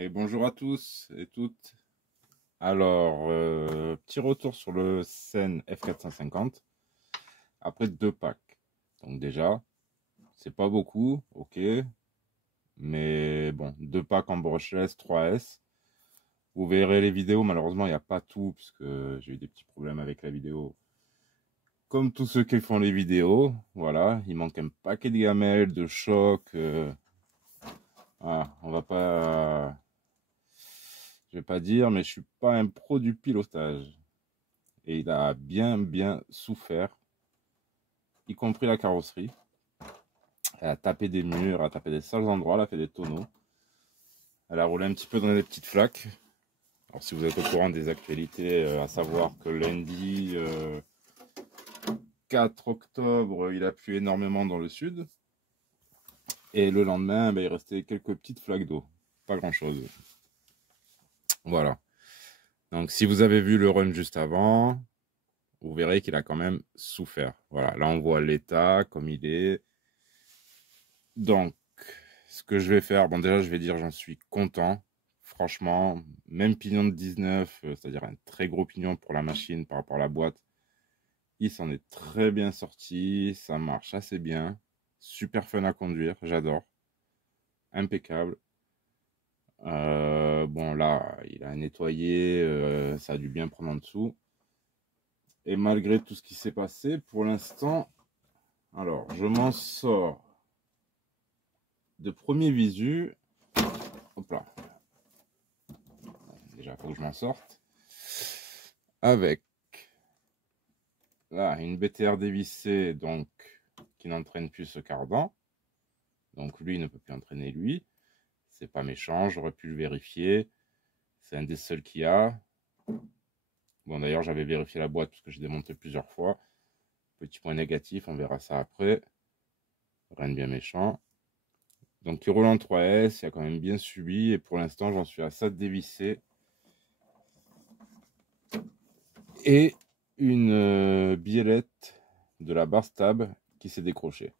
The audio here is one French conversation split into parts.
Et bonjour à tous et toutes. Alors, petit retour sur le Sen F450 après deux packs. Donc déjà, c'est pas beaucoup, ok, mais bon, deux packs en brushless 3S. Vous verrez les vidéos, malheureusement il n'y a pas tout puisque j'ai eu des petits problèmes avec la vidéo. Comme tous ceux qui font les vidéos, voilà, il manque un paquet de gamelles, de chocs. Voilà, on va pas, je vais pas dire, mais je suis pas un pro du pilotage. Et il a bien souffert, y compris la carrosserie. Elle a tapé des murs, elle a tapé des sales endroits, elle a fait des tonneaux. Elle a roulé un petit peu dans des petites flaques. Alors si vous êtes au courant des actualités, à savoir que lundi 4 octobre, il a plu énormément dans le sud. Et le lendemain, ben, il restait quelques petites flaques d'eau. Pas grand chose. Voilà. Donc si vous avez vu le run juste avant, vous verrez qu'il a quand même souffert. Voilà, là on voit l'état comme il est. Donc, ce que je vais faire, bon déjà je vais dire j'en suis content. Franchement, même pignon de 19, c'est-à-dire un très gros pignon pour la machine par rapport à la boîte, il s'en est très bien sorti, ça marche assez bien. Super fun à conduire, j'adore. Impeccable. Bon là, il a nettoyé, ça a dû bien prendre en dessous. Et malgré tout ce qui s'est passé, pour l'instant, alors je m'en sors de premier visu. Hop là. Déjà, il faut que je m'en sorte. Avec là une BTR dévissée, donc qui n'entraîne plus ce cardan. Donc lui, il ne peut plus entraîner lui. C'est pas méchant, j'aurais pu le vérifier. C'est un des seuls qu'il y a. Bon, d'ailleurs, j'avais vérifié la boîte parce que j'ai démonté plusieurs fois. Petit point négatif, on verra ça après. Rien de bien méchant. Donc il roule en 3S, il a quand même bien subi. Et pour l'instant, j'en suis à ça de dévisser. Et une biellette de la barre stab qui s'est décrochée.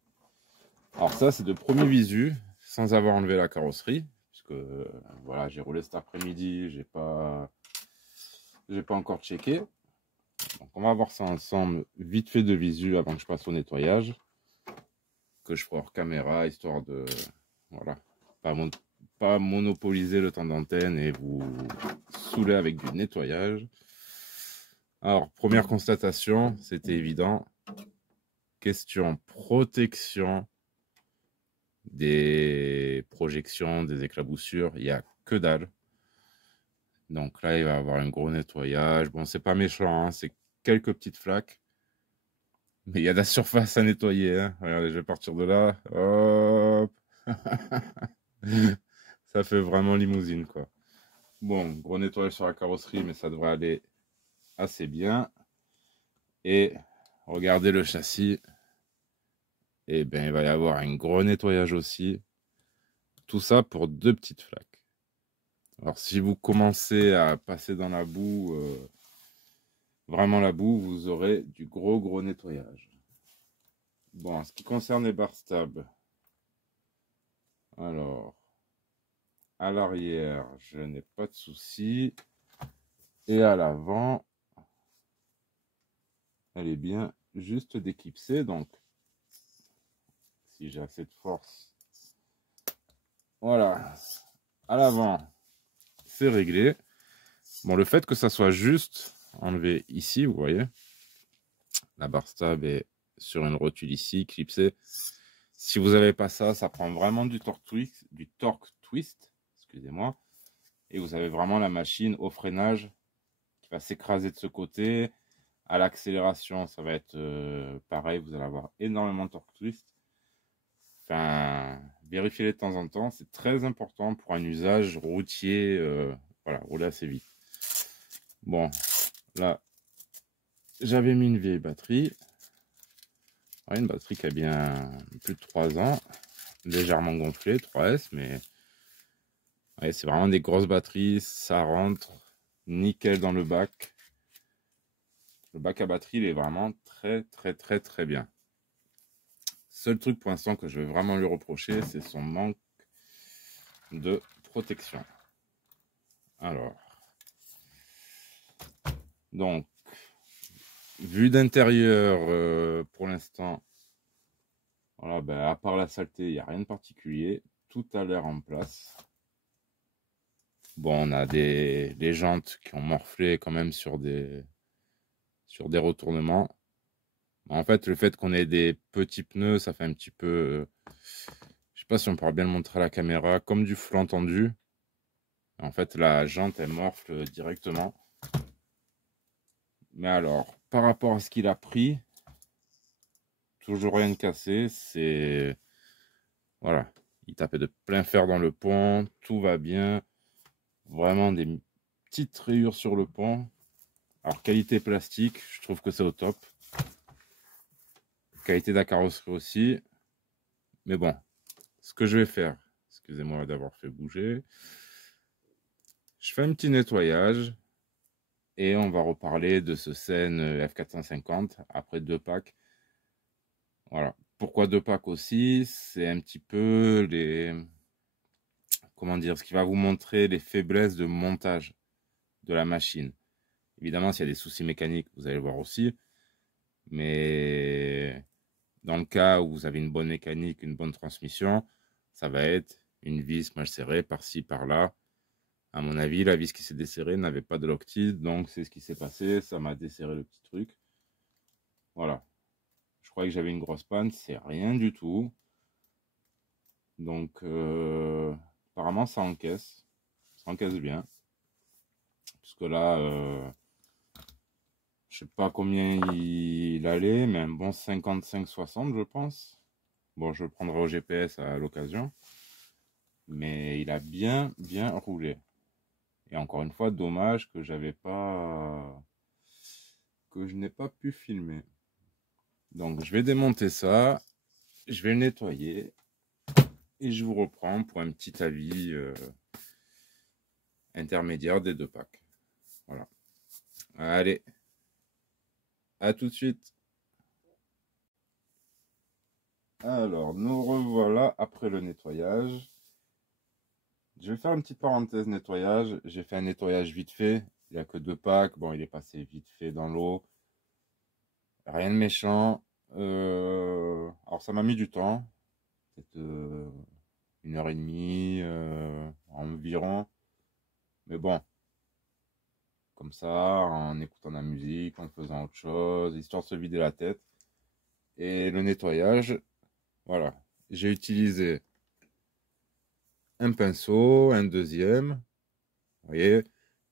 Alors ça, c'est de premier visu, sans avoir enlevé la carrosserie, puisque voilà, j'ai roulé cet après-midi, j'ai pas encore checké. Donc on va voir ça ensemble, vite fait de visu avant que je passe au nettoyage, que je ferai hors caméra, histoire de voilà, pas monopoliser le temps d'antenne et vous saouler avec du nettoyage. Alors première constatation, c'était évident. Question protection des projections, des éclaboussures, il n'y a que dalle. Donc là, il va y avoir un gros nettoyage. Bon, c'est pas méchant, hein, c'est quelques petites flaques. Mais il y a de la surface à nettoyer. Hein. Regardez, je vais partir de là. Hop. Ça fait vraiment limousine, quoi. Bon, gros nettoyage sur la carrosserie, mais ça devrait aller assez bien. Et regardez le châssis. Et ben, il va y avoir un gros nettoyage aussi. Tout ça pour deux petites flaques. Alors, si vous commencez à passer dans la boue, vraiment la boue, vous aurez du gros nettoyage. Bon, en ce qui concerne les barres stab, alors, à l'arrière, je n'ai pas de souci. Et à l'avant, elle est bien juste déclipsée. Donc, si j'ai assez de force, voilà. À l'avant, c'est réglé. Bon, le fait que ça soit juste enlevé ici, vous voyez, la barre stab est sur une rotule ici, clipsée. Si vous n'avez pas ça, ça prend vraiment du torque twist, excusez-moi, et vous avez vraiment la machine au freinage qui va s'écraser de ce côté. À l'accélération, ça va être pareil, vous allez avoir énormément de torque twist. Enfin, vérifiez-les de temps en temps, c'est très important pour un usage routier, voilà, rouler assez vite. Bon, là, j'avais mis une vieille batterie. Ouais, une batterie qui a bien plus de 3 ans, légèrement gonflée, 3S, mais ouais, c'est vraiment des grosses batteries, ça rentre nickel dans le bac. Le bac à batterie, il est vraiment très bien. Seul truc pour l'instant que je vais vraiment lui reprocher, c'est son manque de protection. Alors, donc, vue d'intérieur, pour l'instant, voilà, ben, à part la saleté, il n'y a rien de particulier. Tout a l'air en place. Bon, on a les jantes qui ont morflé quand même sur des retournements. En fait, le fait qu'on ait des petits pneus, ça fait un petit peu... je sais pas si on pourra bien le montrer à la caméra, comme du flanc tendu. En fait, la jante, elle morfle directement. Mais alors, par rapport à ce qu'il a pris, toujours rien de cassé. C'est... Voilà. Il tapait de plein fer dans le pont. Tout va bien. Vraiment des petites rayures sur le pont. Alors, qualité plastique, je trouve que c'est au top. Qualité de la carrosserie aussi. Mais bon, ce que je vais faire, excusez-moi d'avoir fait bouger. Je fais un petit nettoyage. Et on va reparler de ce Scène F450 après 2 packs. Voilà. Pourquoi 2 packs aussi? C'est un petit peu les... Comment dire? Ce qui va vous montrer les faiblesses de montage de la machine. Évidemment, s'il y a des soucis mécaniques, vous allez le voir aussi. Mais dans le cas où vous avez une bonne mécanique, une bonne transmission, ça va être une vis mal serrée par-ci, par-là. À mon avis, la vis qui s'est desserrée n'avait pas de lock-tit, donc c'est ce qui s'est passé. Ça m'a desserré le petit truc. Voilà. Je croyais que j'avais une grosse panne, c'est rien du tout. Donc, apparemment, ça encaisse. Ça encaisse bien. Puisque là, je sais pas combien il allait, mais un bon 55-60, je pense. Bon, je le prendrai au GPS à l'occasion. Mais il a bien roulé. Et encore une fois, dommage que j'avais pas... que je n'ai pas pu filmer. Donc, je vais démonter ça. Je vais le nettoyer. Et je vous reprends pour un petit avis intermédiaire des 2 packs. Voilà. Allez. À tout de suite. Alors, nous revoilà après le nettoyage. Je vais faire une petite parenthèse nettoyage. J'ai fait un nettoyage vite fait. Il n'y a que 2 packs. Bon, il est passé vite fait dans l'eau. Rien de méchant. Alors, ça m'a mis du temps. Peut-être 1h30 environ. Mais bon, comme ça, en écoutant de la musique, en faisant autre chose, histoire de se vider la tête. Et le nettoyage, voilà. J'ai utilisé un pinceau, un deuxième. Vous voyez,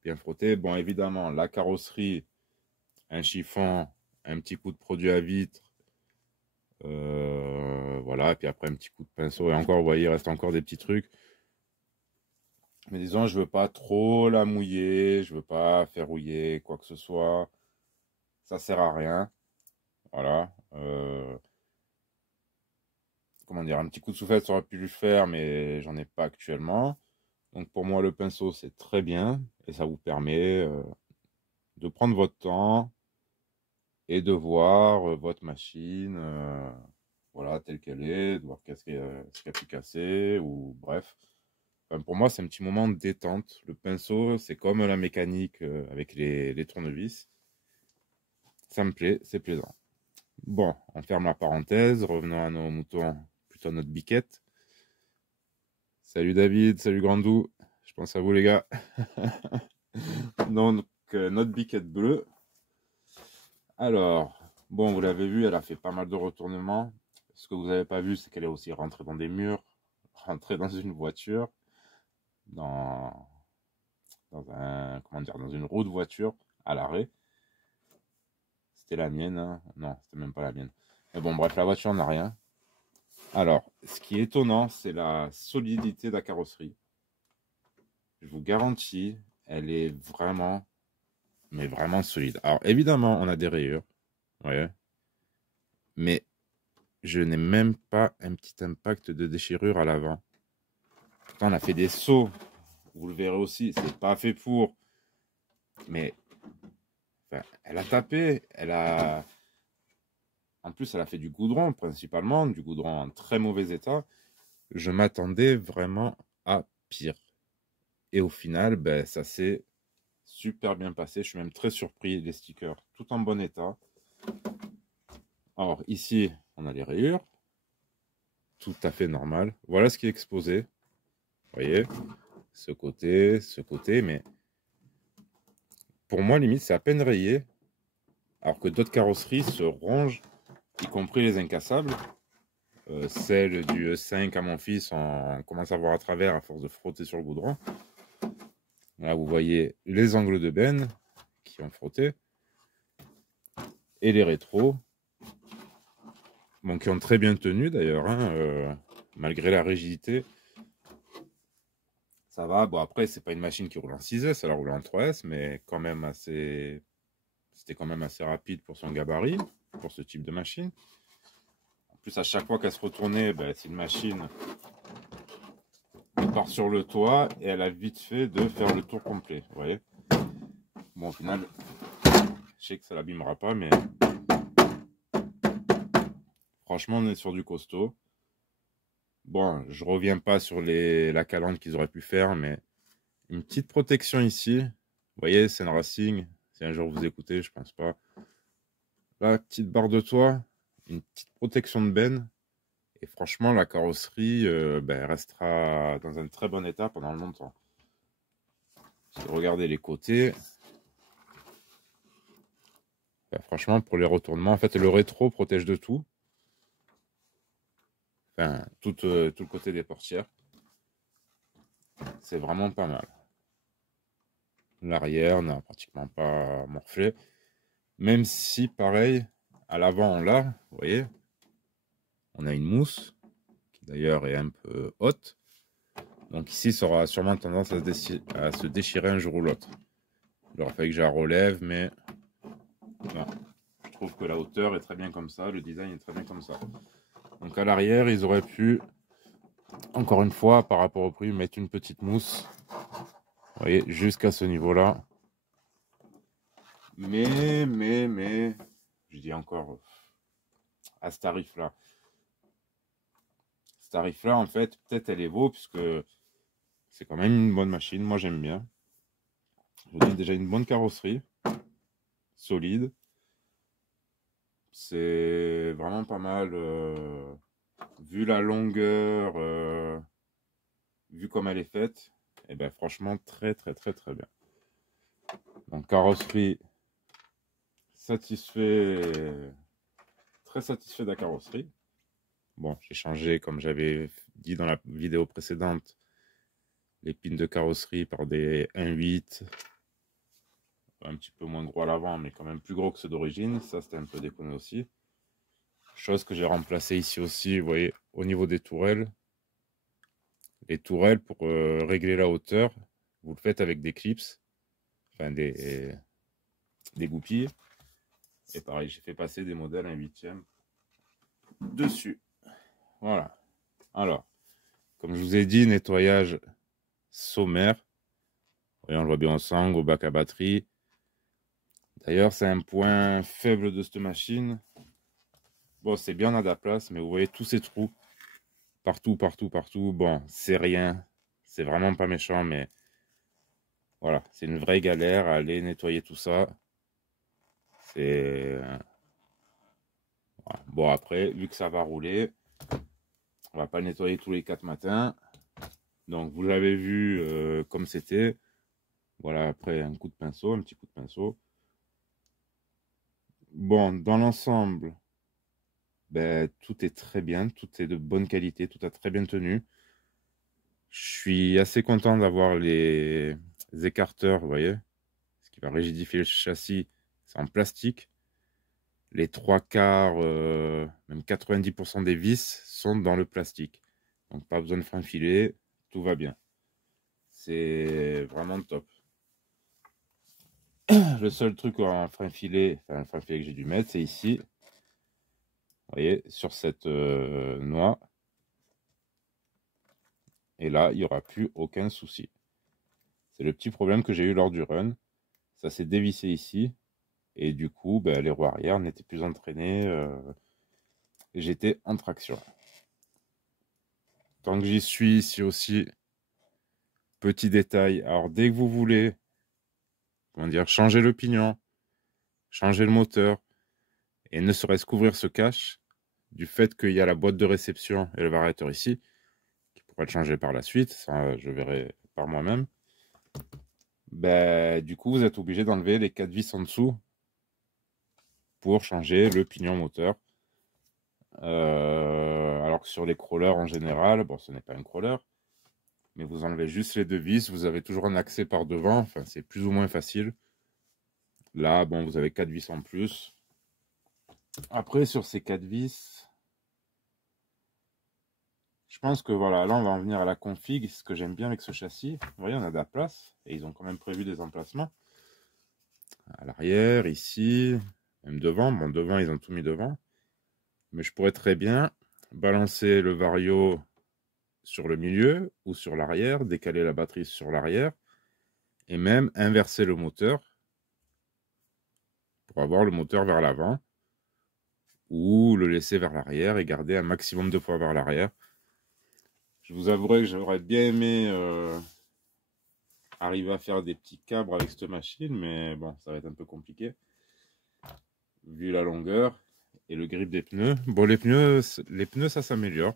bien frotté. Bon, évidemment, la carrosserie, un chiffon, un petit coup de produit à vitre. Voilà, et puis après un petit coup de pinceau. Et encore, vous voyez, il reste encore des petits trucs. Mais disons, je veux pas trop la mouiller, je veux pas faire rouiller quoi que ce soit. Ça sert à rien. Voilà. Comment dire, un petit coup de soufflette, ça aurait pu le faire, mais j'en ai pas actuellement. Donc pour moi, le pinceau, c'est très bien. Et ça vous permet de prendre votre temps et de voir votre machine, voilà, telle qu'elle est, de voir ce qui a pu casser, ou bref. Enfin, pour moi, c'est un petit moment de détente. Le pinceau, c'est comme la mécanique avec les tournevis. Ça me plaît, c'est plaisant. Bon, on ferme la parenthèse. Revenons à nos moutons, plutôt à notre biquette. Salut David, salut Grandou. Je pense à vous les gars. Donc, notre biquette bleue. Alors, bon, vous l'avez vu, elle a fait pas mal de retournements. Ce que vous n'avez pas vu, c'est qu'elle est aussi rentrée dans des murs, rentrée dans une voiture, dans dans une roue de voiture à l'arrêt. C'était la mienne, hein. Non, c'était même pas la mienne. Mais bon, bref, la voiture n'a rien. Alors, ce qui est étonnant, c'est la solidité de la carrosserie. Je vous garantis, elle est vraiment, mais vraiment solide. Alors, évidemment, on a des rayures, ouais, mais je n'ai même pas un petit impact de déchirure à l'avant. Pourtant, on a fait des sauts. Vous le verrez aussi, c'est pas fait pour. Mais enfin, elle a tapé, en plus, elle a fait du goudron principalement, du goudron en très mauvais état. Je m'attendais vraiment à pire. Et au final, ben, ça s'est super bien passé. Je suis même très surpris. Les stickers, tout en bon état. Alors ici, on a les rayures. Tout à fait normal. Voilà ce qui est exposé. Vous voyez, ce côté. Mais pour moi, limite, c'est à peine rayé. Alors que d'autres carrosseries se rongent, y compris les incassables. Celle du E5 à mon fils, on commence à voir à travers à force de frotter sur le goudron. Là, vous voyez les angles de benne qui ont frotté. Et les rétros. Bon, qui ont très bien tenu d'ailleurs, hein, malgré la rigidité. Ça va. Bon, après, c'est pas une machine qui roule en 6S, elle roule en 3S, mais quand même assez. C'était quand même assez rapide pour son gabarit, pour ce type de machine. En plus, à chaque fois qu'elle se retournait, ben, c'est une machine qui part sur le toit et elle a vite fait de faire le tour complet. Vous voyez. Bon, au final, je sais que ça l'abîmera pas, mais franchement, on est sur du costaud. Bon, je reviens pas sur la calandre qu'ils auraient pu faire, mais une petite protection ici. Vous voyez, c'est un Racing. Si un jour vous écoutez, je pense pas. La petite barre de toit, une petite protection de benne. Et franchement, la carrosserie ben, restera dans un très bon état pendant longtemps. Si vous regardez les côtés, ben, franchement, pour les retournements, en fait, le rétro protège de tout. Enfin, tout le côté des portières. C'est vraiment pas mal. L'arrière n'a pratiquement pas morflé. Même si, pareil, à l'avant, on l'a, vous voyez, on a une mousse, qui d'ailleurs est un peu haute. Donc ici, ça aura sûrement tendance à se déchirer un jour ou l'autre. Il aurait fallu que je la relève, mais non. Je trouve que la hauteur est très bien comme ça, le design est très bien comme ça. Donc à l'arrière, ils auraient pu, encore une fois, par rapport au prix, mettre une petite mousse. Vous voyez, jusqu'à ce niveau-là. Mais, je dis encore, à ce tarif-là. Ce tarif-là, en fait, peut-être elle est vaut, puisque c'est quand même une bonne machine. Moi, j'aime bien. Je vous donne déjà une bonne carrosserie, solide. C'est vraiment pas mal. Vu la longueur, vu comme elle est faite, et ben franchement, très bien. Donc, carrosserie satisfait, très satisfait de la carrosserie. Bon, j'ai changé, comme j'avais dit dans la vidéo précédente, les pins de carrosserie par des 1.8, un petit peu moins gros à l'avant, mais quand même plus gros que ceux d'origine. Ça, c'était un peu déconné aussi. Chose que j'ai remplacé ici aussi, vous voyez, au niveau des tourelles. Les tourelles, pour régler la hauteur, vous le faites avec des clips, enfin des goupilles. Et pareil, j'ai fait passer des modèles 1/8 dessus. Voilà. Alors, comme je vous ai dit, nettoyage sommaire. Vous voyez, on le voit bien ensemble, au bac à batterie. D'ailleurs, c'est un point faible de cette machine. Bon, c'est bien, on a de la place, mais vous voyez tous ces trous. Partout. Bon, c'est rien. C'est vraiment pas méchant, mais voilà, c'est une vraie galère à aller nettoyer tout ça. C'est... Voilà. Bon, après, vu que ça va rouler, on va pas le nettoyer tous les 4 matins. Donc, vous l'avez vu comme c'était. Voilà, après, un coup de pinceau, un petit coup de pinceau. Bon, dans l'ensemble, ben, tout est très bien, tout est de bonne qualité, tout a très bien tenu. Je suis assez content d'avoir les écarteurs, vous voyez, ce qui va rigidifier le châssis, c'est en plastique. Les 3/4, même 90% des vis sont dans le plastique. Donc pas besoin de frein filé, tout va bien. C'est vraiment top. Le seul truc en frein filé, enfin le frein filé que j'ai dû mettre, c'est ici. Vous voyez, sur cette noix. Et là, il n'y aura plus aucun souci. C'est le petit problème que j'ai eu lors du run. Ça s'est dévissé ici. Et du coup, ben, les roues arrière n'étaient plus entraînées. Et j'étais en traction. Tant que j'y suis, ici aussi, Petit détail, alors dès que vous voulez, comment dire, changer le pignon, changer le moteur, et ne serait-ce qu'ouvrir ce cache, du fait qu'il y a la boîte de réception et le variateur ici, qui pourrait être changé par la suite, ça je verrai par moi-même, ben, du coup vous êtes obligé d'enlever les 4 vis en dessous pour changer le pignon moteur. Alors que sur les crawlers en général, bon ce n'est pas un crawler, mais vous enlevez juste les 2 vis, vous avez toujours un accès par devant, enfin c'est plus ou moins facile. Là, bon, vous avez 4 vis en plus. Après, sur ces 4 vis, je pense que voilà, là on va en venir à la config. Ce que j'aime bien avec ce châssis, vous voyez, on a de la place et ils ont quand même prévu des emplacements. À l'arrière, ici, même devant. Bon, devant, ils ont tout mis devant. Mais je pourrais très bien balancer le vario sur le milieu ou sur l'arrière, décaler la batterie sur l'arrière et même inverser le moteur pour avoir le moteur vers l'avant ou le laisser vers l'arrière et garder un maximum de poids vers l'arrière. Je vous avouerai que j'aurais bien aimé arriver à faire des petits cabres avec cette machine, mais bon, ça va être un peu compliqué vu la longueur et le grip des pneus. Bon, les pneus ça s'améliore.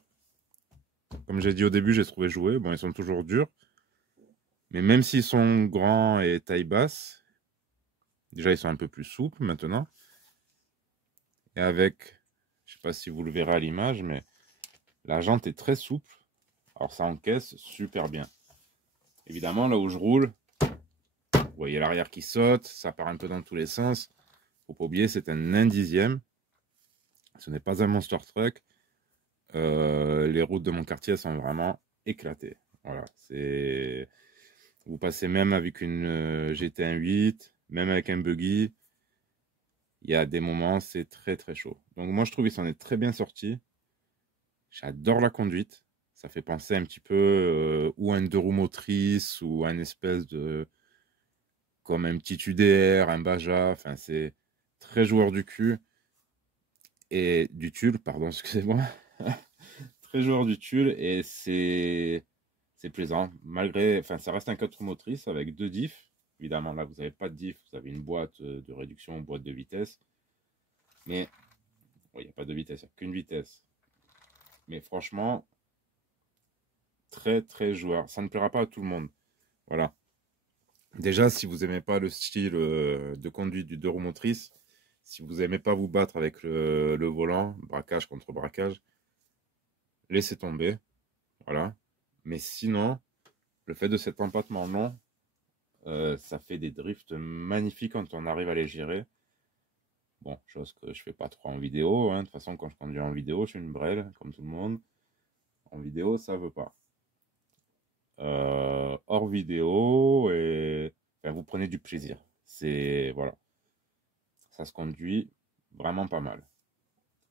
Comme j'ai dit au début, j'ai trouvé jouer. Bon, ils sont toujours durs, mais même s'ils sont grands et taille basse, déjà ils sont un peu plus souples maintenant. Et avec, je sais pas si vous le verrez à l'image, mais la jante est très souple. Alors ça encaisse super bien. Évidemment, là où je roule, vous voyez l'arrière qui saute, ça part un peu dans tous les sens. Faut pas oublier, c'est un 1/10. Ce n'est pas un monster truck. Les routes de mon quartier sont vraiment éclatées. Voilà, c'est. Vous passez même avec une GT1 8, même avec un buggy. Il y a des moments, c'est très très chaud. Donc moi, je trouve qu'il s'en est très bien sorti. J'adore la conduite. Ça fait penser un petit peu ou à une 2 roues motrices ou à une espèce de comme un petit UDR, un Baja. Enfin, c'est très joueur du cul et du tulle, pardon, excusez-moi. Très joueur du tulle et c'est plaisant. Malgré, enfin, ça reste un 4 roues motrices avec 2 diffs. Évidemment, là, vous n'avez pas de diff, vous avez une boîte de réduction, une boîte de vitesse. Mais il n'y a pas de vitesse, il n'y a qu'une vitesse. Mais franchement, très très joueur. Ça ne plaira pas à tout le monde. Voilà. Déjà, si vous n'aimez pas le style de conduite du 2 roues motrices, si vous n'aimez pas vous battre avec le volant, braquage contre braquage, laissez tomber. Voilà. Mais sinon, le fait de cet empattement long, ça fait des drifts magnifiques quand on arrive à les gérer. Bon, chose que je fais pas trop en vidéo. Hein. De toute façon, quand je conduis en vidéo, je suis une brêle, comme tout le monde. En vidéo, ça veut pas. Hors vidéo, et enfin, vous prenez du plaisir. C'est voilà, ça se conduit vraiment pas mal.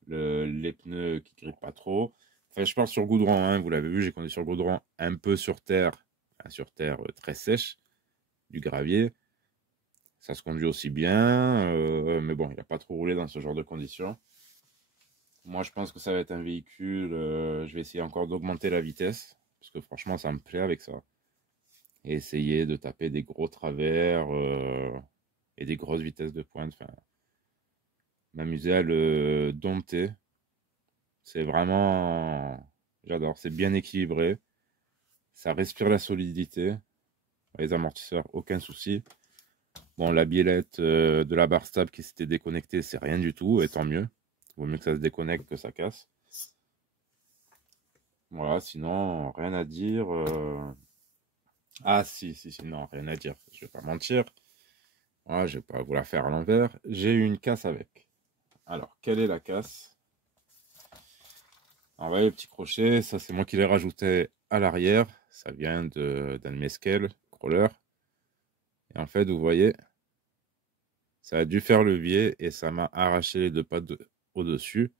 Les pneus qui grippent pas trop. Enfin, je parle sur goudron, hein, vous l'avez vu, j'ai conduit sur goudron, un peu sur terre, enfin, sur terre très sèche, du gravier. Ça se conduit aussi bien, mais bon, il n'a pas trop roulé dans ce genre de conditions. Moi, je pense que ça va être un véhicule. Je vais essayer encore d'augmenter la vitesse, parce que franchement, ça me plaît avec ça. Et essayer de taper des gros travers et des grosses vitesses de pointe. Enfin, m'amuser à le dompter. C'est vraiment. J'adore. C'est bien équilibré. Ça respire la solidité. Les amortisseurs, aucun souci. Bon, la biellette de la barre stable qui s'était déconnectée, c'est rien du tout, et tant mieux. Vaut mieux que ça se déconnecte que ça casse. Voilà, sinon, rien à dire. Ah, si, non, rien à dire. Je vais pas mentir. Voilà, je vais pas vous la faire à l'envers. J'ai eu une casse avec. Alors, quelle est la casse? Alors, voyez, le petit crochet, ça c'est moi qui l'ai rajouté à l'arrière. Ça vient d'un Meskel crawler. Et en fait, vous voyez, ça a dû faire levier et ça m'a arraché les 2 pattes au-dessus,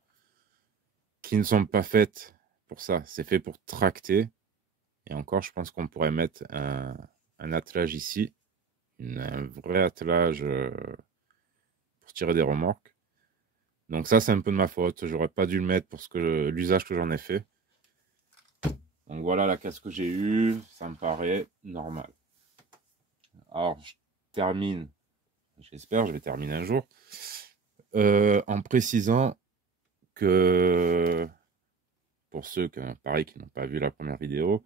qui ne sont pas faites pour ça. C'est fait pour tracter. Et encore, je pense qu'on pourrait mettre un attelage ici, un vrai attelage pour tirer des remorques. Donc ça, c'est un peu de ma faute. J'aurais pas dû le mettre pour l'usage que j'en ai fait. Donc voilà la casse que j'ai eue, ça me paraît normal. Alors je termine, j'espère, je vais terminer un jour, en précisant que pour ceux qui, pareil, qui n'ont pas vu la première vidéo,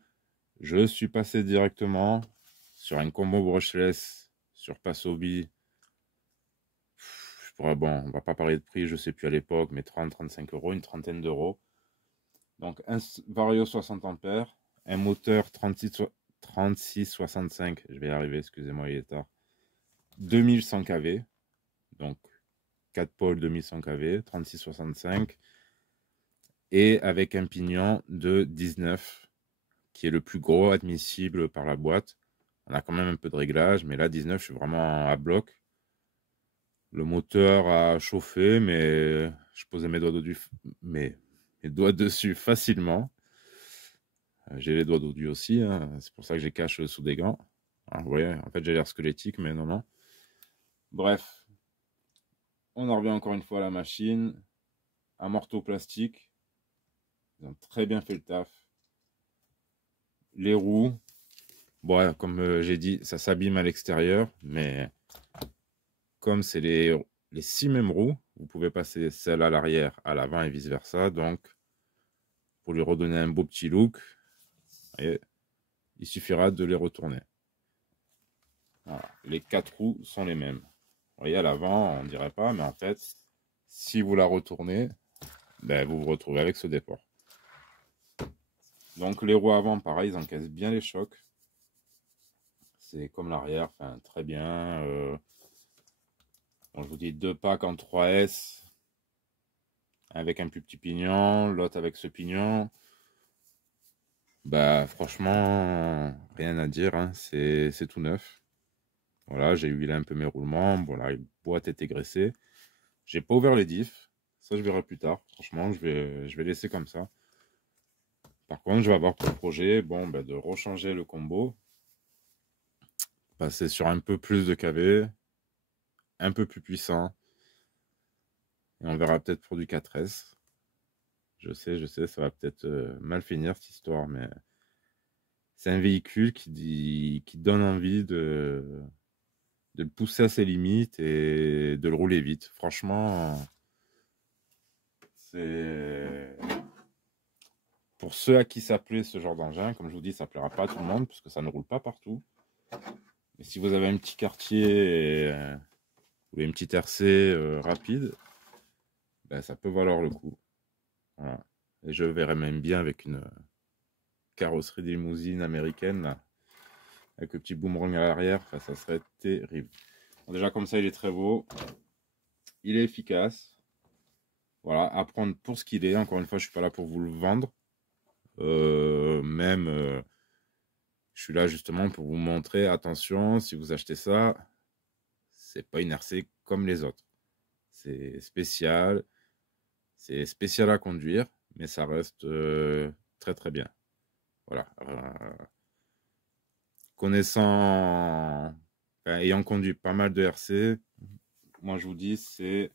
je suis passé directement sur un combo brushless sur Pasobi. Bon, on va pas parler de prix, je sais plus à l'époque, mais 30-35 euros, une trentaine d'euros. Donc un Vario 60 ampères, un moteur 3665, je vais y arriver, excusez-moi, il est tard. 2100 kV, donc 4 pôles 2100 kV, 3665, et avec un pignon de 19, qui est le plus gros admissible par la boîte. On a quand même un peu de réglage, mais là 19, je suis vraiment à bloc. Le moteur a chauffé, mais je posais mes doigts dessus facilement. J'ai les doigts dodus aussi, hein. C'est pour ça que j'ai cache sous des gants. Alors, vous voyez, en fait j'ai l'air squelettique, mais non, non. Bref, on en revient encore une fois à la machine. Amorto plastique, ils ont très bien fait le taf. Les roues, bon, comme j'ai dit, ça s'abîme à l'extérieur, mais comme c'est les 6 mêmes roues, vous pouvez passer celle à l'arrière, à l'avant et vice versa. Donc, pour lui redonner un beau petit look, et il suffira de les retourner. Voilà. Les 4 roues sont les mêmes. Vous voyez, à l'avant, on dirait pas, mais en fait, si vous la retournez, ben, vous vous retrouvez avec ce déport. Donc les roues avant, pareil, ils encaissent bien les chocs. C'est comme l'arrière, enfin très bien. Je vous dis 2 packs en 3S avec un plus petit pignon, l'autre avec ce pignon. Bah franchement, rien à dire, hein. C'est tout neuf. Voilà, j'ai huilé un peu mes roulements. Bon, la boîte était graissée. J'ai pas ouvert les diffs. Ça, je verrai plus tard. Franchement, je vais laisser comme ça. Par contre, je vais avoir pour projet, bon, bah, de rechanger le combo. Passer sur un peu plus de KV. Un peu plus puissant. Et on verra peut-être pour du 4S. Je sais, ça va peut-être mal finir cette histoire, mais c'est un véhicule qui donne envie de le pousser à ses limites et de le rouler vite. Franchement, c'est pour ceux à qui ça plaît ce genre d'engin. Comme je vous dis, ça plaira pas à tout le monde parce que ça ne roule pas partout. Mais si vous avez un petit quartier ou une petite RC rapide, ben, ça peut valoir le coup. Voilà. Et je verrais même bien avec une carrosserie de limousine américaine là, avec le petit boomerang à l'arrière, enfin, ça serait terrible. Bon, déjà comme ça il est très beau, il est efficace, voilà, à prendre pour ce qu'il est. Encore une fois, je suis pas là pour vous le vendre, je suis là justement pour vous montrer, attention, si vous achetez ça, c'est pas une RC comme les autres, c'est spécial à conduire, mais ça reste très très bien. Voilà. Connaissant, enfin, ayant conduit pas mal de RC, moi je vous dis, c'est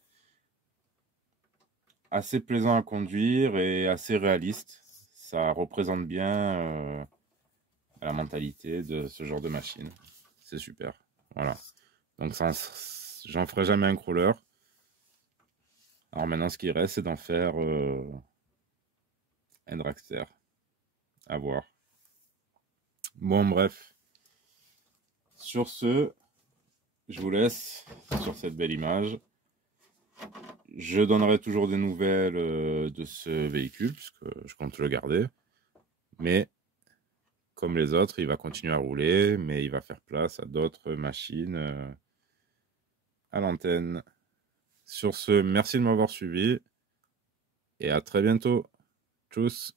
assez plaisant à conduire et assez réaliste. Ça représente bien la mentalité de ce genre de machine. C'est super. Voilà. Donc j'en ferai jamais un crawler. Alors maintenant, ce qui reste, c'est d'en faire un dragster. À voir. Bon, bref. Sur ce, je vous laisse sur cette belle image. Je donnerai toujours des nouvelles de ce véhicule, puisque je compte le garder. Mais, comme les autres, il va continuer à rouler, mais il va faire place à d'autres machines à l'antenne. Sur ce, merci de m'avoir suivi, et à très bientôt. Tchuss!